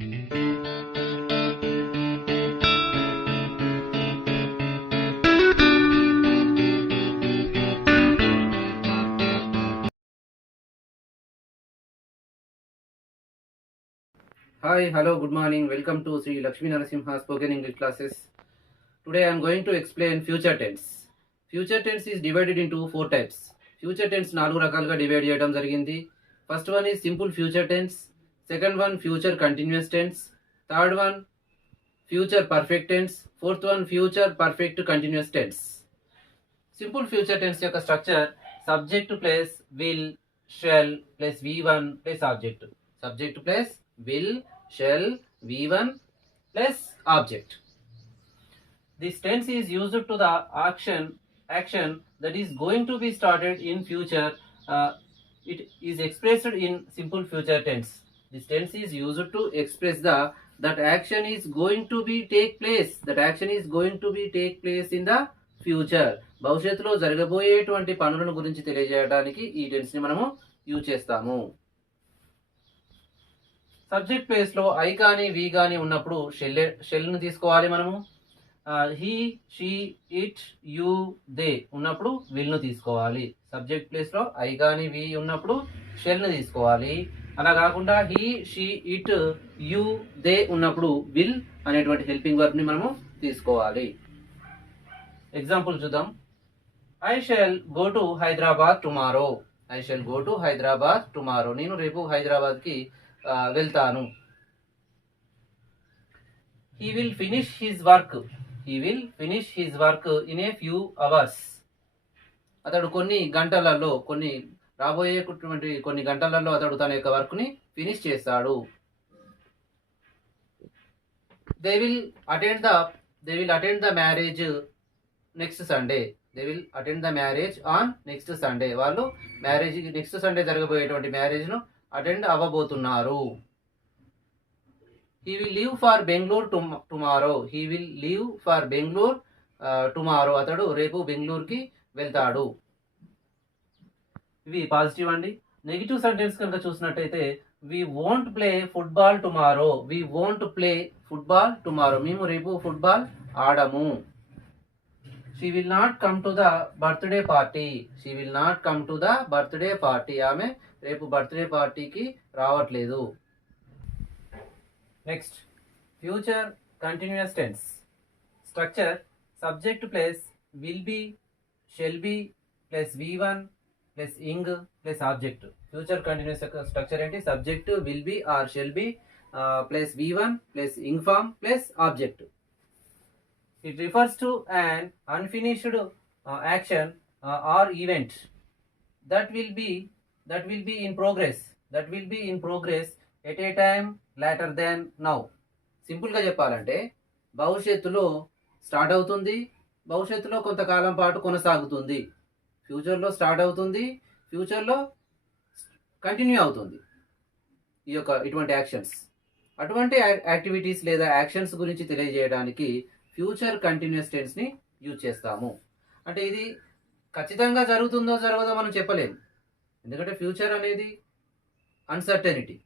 Hi, hello, good morning. Welcome to Sri Lakshmi Narasimha Spoken English classes. Today I am going to explain future tense. Future tense is divided into 4 types. Future tense 4 రకాలుగా divide చేయడం జరిగింది. First one is simple future tense, second one future continuous tense, third one future perfect tense, fourth one future perfect continuous tense. Simple future tense యొక్క structure subject plus will shall plus V1 plus object. Subject plus will, shall, V1 plus object. This tense is used to the action that is going to be started in future. It is expressed in simple future tense. This tense is used to express that action is going to be take place. That action is going to be take place in the future. భవిష్యత్తులో జరగబోయేటువంటి పనులను గురించి తెలియజేయడానికి ఈ tense ని మనము use చేస్తాము. Subject plus లో ఐ కానీ వి కానీ ఉన్నప్పుడు షెల్ ను తీసుకోవాలి మనము. He, she, it, you, they ఉన్నప్పుడు విల్ ను తీసుకోవాలి. సబ్జెక్ట్ ప్లేస్ లో ఐ కానీ వి ఉన్నప్పుడు షెల్ ను తీసుకోవాలి. అలా కాకుండా he, she, it, you, they ఉన్నప్పుడు విల్ అనేటువంటి హెల్పింగ్ వర్బ్ ని మనము తీసుకోవాలి. ఎగ్జాంపుల్ చూద్దాం. I shall go to Hyderabad tomorrow. I shall go to Hyderabad tomorrow. నేను రేపు హైదరాబాద్ కి వెళ్తాను. He will finish his work. He will finish his work in a few hours. అతడు రాబోయేటువంటి కొన్ని గంటలలో అతడు తన యొక్క వర్క్ ని ఫినిష్ చేస్తాడు. They will attend the marriage next Sunday. They will attend the marriage on next Sunday. వాళ్ళు నెక్స్ట్ సండే జరగబోయేటువంటి మ్యారేజ్ ను అటెండ్ అవ్వబోతున్నారు. He will leave for Bengaluru tomorrow. He will leave for Bengaluru tomorrow. అతడు రేపు బెంగళూరుకి వెళ్తాడు. ఇవి పాజిటివ్ అండి. నెగిటివ్ సెంటెన్స్ కనుక చూసినట్టయితే we won't play football tomorrow. We won't play football tomorrow. మేము రేపు ఫుట్బాల్ ఆడము. She will not come to the birthday party. She will not come to the birthday party. ఆమె రేపు బర్త్డే పార్టీకి రావట్లేదు. Next future continuous tense. Structure subject plus will be, shall be plus V1 plus ing plus object. Future continuous యొక్క structure ఏంటి? Subject will be or shall be plus V1 plus ing form plus object. It refers to an unfinished action or event that will be in progress. That will be in progress at a time later than now. Simple గా చెప్పాలంటే భవిష్యత్తులో start అవుతుంది, భవిష్యత్తులో కొంతకాలం పాటు కొనసాగుతుంది. ఫ్యూచర్లో start అవుతుంది, ఫ్యూచర్లో కంటిన్యూ అవుతుంది. ఇటువంటి యాక్షన్స్, అటువంటి యాక్టివిటీస్ లేదా యాక్షన్స్ గురించి తెలియజేయడానికి ఫ్యూచర్ కంటిన్యూస్ టెన్స్ ని యూజ్ చేస్తాము. అంటే ఇది ఖచ్చితంగా జరుగుతుందో జరగదో మనం చెప్పలేము, ఎందుకంటే ఫ్యూచర్ అనేది uncertainty.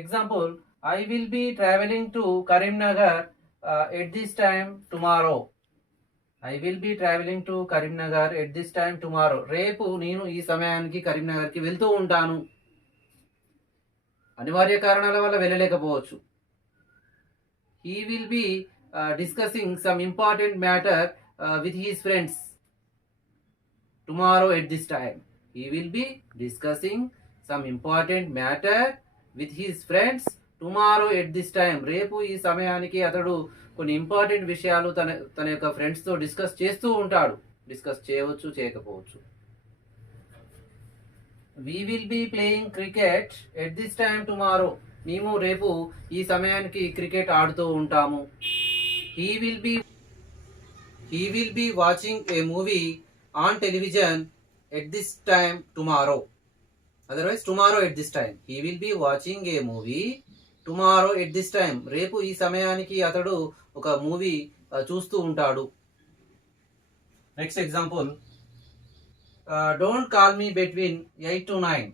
Example, I will be travelling to Karimnagar at this time tomorrow. I will be travelling to Karimnagar at this time tomorrow. రేపు నేను ఈ సమయానికి కరీంనగర్కి వెళ్తూ ఉంటాను. అనివార్య కారణాల వల్ల వెళ్ళలేకపోవచ్చు. He will be discussing some important matter with his friends tomorrow at this time. He will be discussing some important matter with his friends tomorrow at this time. రేపు ఈ సమయానికి అతడు కొన్ని ఇంపార్టెంట్ విషయాలు తన యొక్క ఫ్రెండ్స్ తో డిస్కస్ చేస్తూ ఉంటాడు. డిస్కస్ చేయవచ్చు, చేయకపోవచ్చు. We will be playing cricket at this time tomorrow. మేము రేపు ఈ సమయానికి క్రికెట్ ఆడుతూ ఉంటాము. He will be watching a movie on television at this time tomorrow. Otherwise, tomorrow at this time. He will be watching a movie tomorrow at this time. రేపు ఈ సమయానికి అతడు ఒక మూవీ చూస్తూ ఉంటాడు. Next example, don't call me between 8 to 9.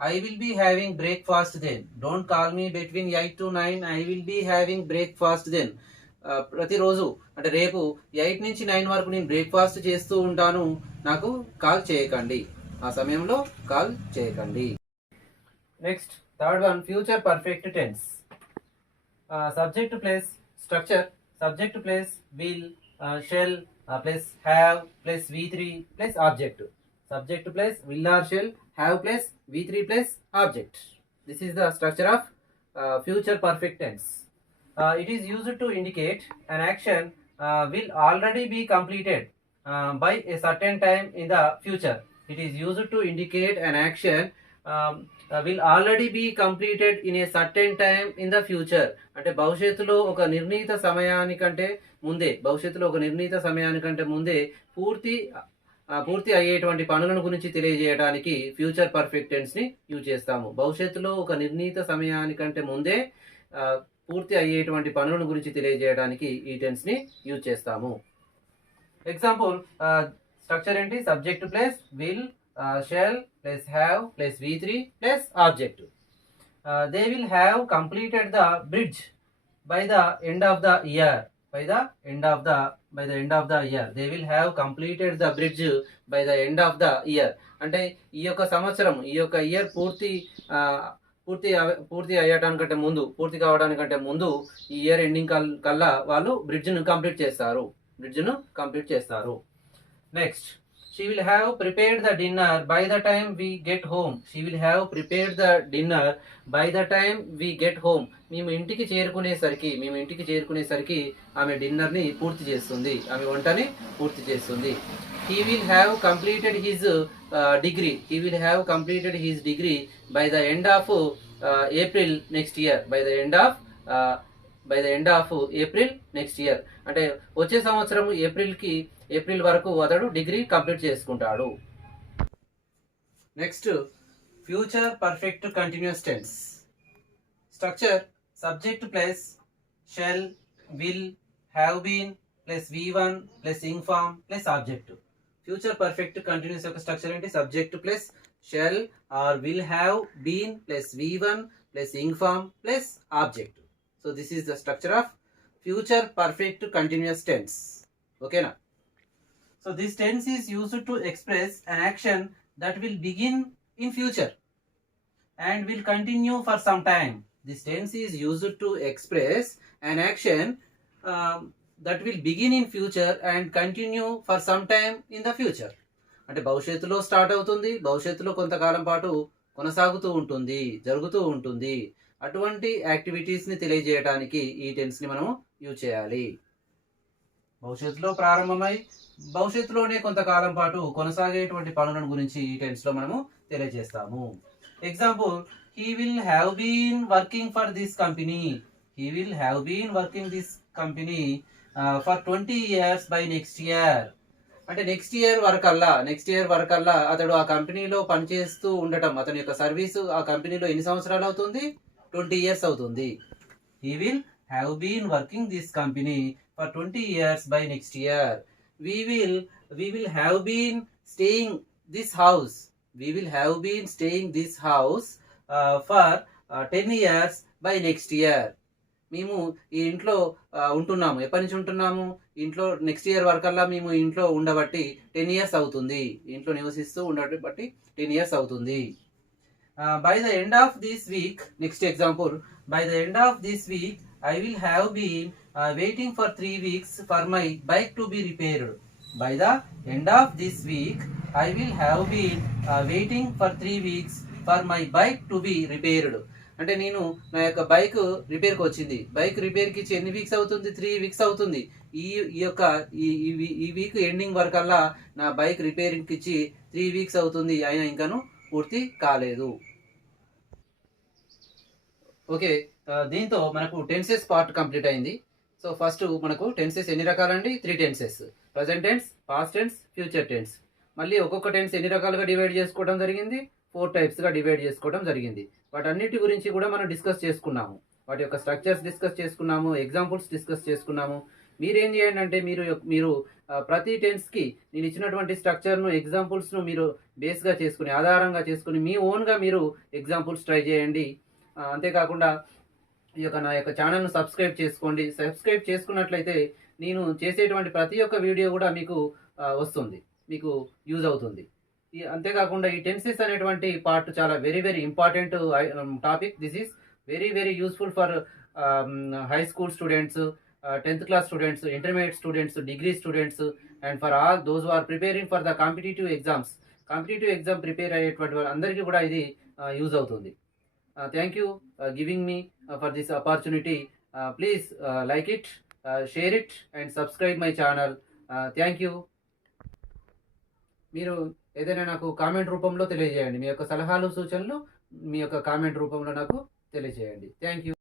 I will be having breakfast then. Don't call me between 8 to 9. I will be having breakfast then. ప్రతిరోజు అంటే రేపు 8 నుంచి 9 వరకు నేను బ్రేక్ఫాస్ట్ చేస్తూ ఉంటాను, నాకు కాల్ చేయకండి, ఆ సమయంలో కాల్ చేయకండి. Next third one, future perfect tense. Subject plus structure, subject plus will, shall plus have plus V3 plus object. Subject plus will or shall, have plus V3 plus object. This is the structure of future perfect tense. It is used to indicate an action will already be completed by a certain time in the future. It is used to indicate an action will already be completed in a certain time in the future. అంటే భవిష్యత్తులో ఒక నిర్ణీత సమయానికంటే ముందే పూర్తి అయ్యేటువంటి పనులను గురించి తెలియజేయడానికి ఫ్యూచర్ పర్ఫెక్ట్ టెన్స్ ని యూజ్ చేస్తాము. భవిష్యత్తులో ఒక నిర్ణీత సమయానికంటే ముందే పూర్తి అయ్యేటువంటి పనులను గురించి తెలియజేయడానికి ఈ టెన్స్ ని యూజ్ చేస్తాము. ఎగ్జాంపుల్, స్ట్రక్చర్ ఏంటి? Subject plus will, shall plus have plus V3 plus object. They will have completed the bridge by the end of the year. By the end of the year, they will have completed the bridge by the end of the year. అంటే ఈ యొక్క సంవత్సరం, ఈ యొక్క year పూర్తి అయ్యడానికంటే ముందు, పూర్తి కావడానికంటే ముందు ఈ ఇయర్ ఎండింగ్ కల్లా వాళ్ళు బ్రిడ్జ్ను కంప్లీట్ చేస్తారు. Next, she will have prepared the dinner by the time we get home. She will have prepared the dinner by the time we get home. మేము ఇంటికి చేరుకునేసరికి ఆమె డిన్నర్ని పూర్తి చేస్తుంది, ఆమె వంటని పూర్తి చేస్తుంది. He will have completed his degree. He will have completed his degree by the end of April next year. By the end of April next year. అంటే వచ్చే సంవత్సరం ఏప్రిల్ వరకు అతడు డిగ్రీ కంప్లీట్ చేసుకుంటాడు. Next, future perfect continuous tense. Structure subject plus shall, will, have been plus V1 plus ing form plus object. Future perfect continuous యొక్క structure ఏంటి? Subject plus shall or will have been plus V1 plus ing form plus object. So this is the structure of future perfect continuous tense. Okay na? So this tense is used to express an action that will begin in future and will continue for some time. This tense is used to express an action that will begin in future and continue for some time in the future. అంటే భవిష్యత్తులో start అవుతుంది, భవిష్యత్తులో కొంతకాలం పాటు కొనసాగుతూ ఉంటుంది, జరుగుతూ ఉంటుంది. అటువంటి యాక్టివిటీస్ని తెలియజేయడానికి ఈ టెన్స్ని మనము యూజ్ చేయాలి. భవిష్యత్తులో ప్రారంభమై భవిష్యత్తులోనే కొంతకాలం పాటు కొనసాగేటువంటి పనులను గురించి ఈ టెన్స్లో మనము తెలియజేస్తాము. Example, he will have been working for this company. He will have been working this company for 20 years by next year. అంటే నెక్స్ట్ ఇయర్ వరకల్లా అతడు ఆ కంపెనీలో పనిచేస్తూ ఉండటం, అతని యొక్క సర్వీసు ఆ కంపెనీలో ఎన్ని సంవత్సరాలు అవుతుంది? 20 years అవుతుంది. He will have been working this company for 20 years by next year. We will have been staying this house. We will have been staying this house for 10 years by next year. మేము ఈ ఇంట్లో ఉంటున్నాము. ఎప్పటి నుంచి ఉంటున్నాము? ఇంట్లో next year వరకల్లా మేము ఇంట్లో ఉండబట్టి 10 years అవుతుంది. ఇంట్లో నివసిస్తూ ఉండబట్టి 10 years అవుతుంది. By the end of this week, next example, by the end of this week, I will have been waiting for 3 weeks for my bike to be repaired. By the end of this week, I will have been waiting for 3 weeks for my bike to be repaired. అంటే నేను నా యొక్క bike రిపేర్కి వచ్చింది. Bike రిపేర్కి ఇచ్చి ఎన్ని weeks అవుతుంది? 3 weeks అవుతుంది. ఈ వీక్ ఎండింగ్ వరకల్లా నా బైక్ రిపేరింగ్కి ఇచ్చి 3 weeks అవుతుంది, అయినా ఇంకాను పూర్తి కాలేదు. ఓకే, దీంతో మనకు టెన్సెస్ పార్ట్ కంప్లీట్ అయింది. సో ఫస్ట్ మనకు టెన్సెస్ ఎన్ని రకాలండి? 3 tenses: present tense, past tense, future tense. మళ్ళీ ఒక్కొక్క టెన్స్ ఎన్ని రకాలుగా డివైడ్ చేసుకోవడం జరిగింది? 4 టైప్స్గా డివైడ్ చేసుకోవడం జరిగింది. వాటన్నిటి గురించి కూడా మనం డిస్కస్ చేసుకున్నాము. వాటి యొక్క స్ట్రక్చర్స్ డిస్కస్ చేసుకున్నాము, ఎగ్జాంపుల్స్ డిస్కస్ చేసుకున్నాము. మీరేం చేయండి అంటే మీరు ప్రతి టెన్స్కి నేను ఇచ్చినటువంటి స్ట్రక్చర్ను ఎగ్జాంపుల్స్ను మీరు బేస్గా చేసుకుని ఆధారంగా చేసుకుని మీ ఓన్గా మీరు ఎగ్జాంపుల్స్ ట్రై చేయండి. అంతేకాకుండా నా యొక్క ఛానల్ను సబ్స్క్రైబ్ చేసుకోండి. సబ్స్క్రైబ్ చేసుకున్నట్లయితే నేను చేసేటువంటి ప్రతి ఒక్క వీడియో కూడా మీకు వస్తుంది, మీకు యూజ్ అవుతుంది. అంతేకాకుండా ఈ టెన్సెస్ అనేటువంటి పార్ట్ చాలా very very important topic. This is very very useful for high school students, 10th class students, intermediate students, degree students, and for all those who are preparing for the competitive exams. Competitive exam prepare అయ్యేటువంటి వాళ్ళందరికీ కూడా ఇది use అవుతుంది. Thank you giving me for this opportunity. Please like it, share it, and subscribe my channel. Thank you. మీరు ఏదైనా నాకు comment రూపంలో తెలియజేయండి. మీ యొక్క సలహాలు సూచనలు మీ యొక్క కామెంట్ రూపంలో నాకు తెలియజేయండి. Thank you.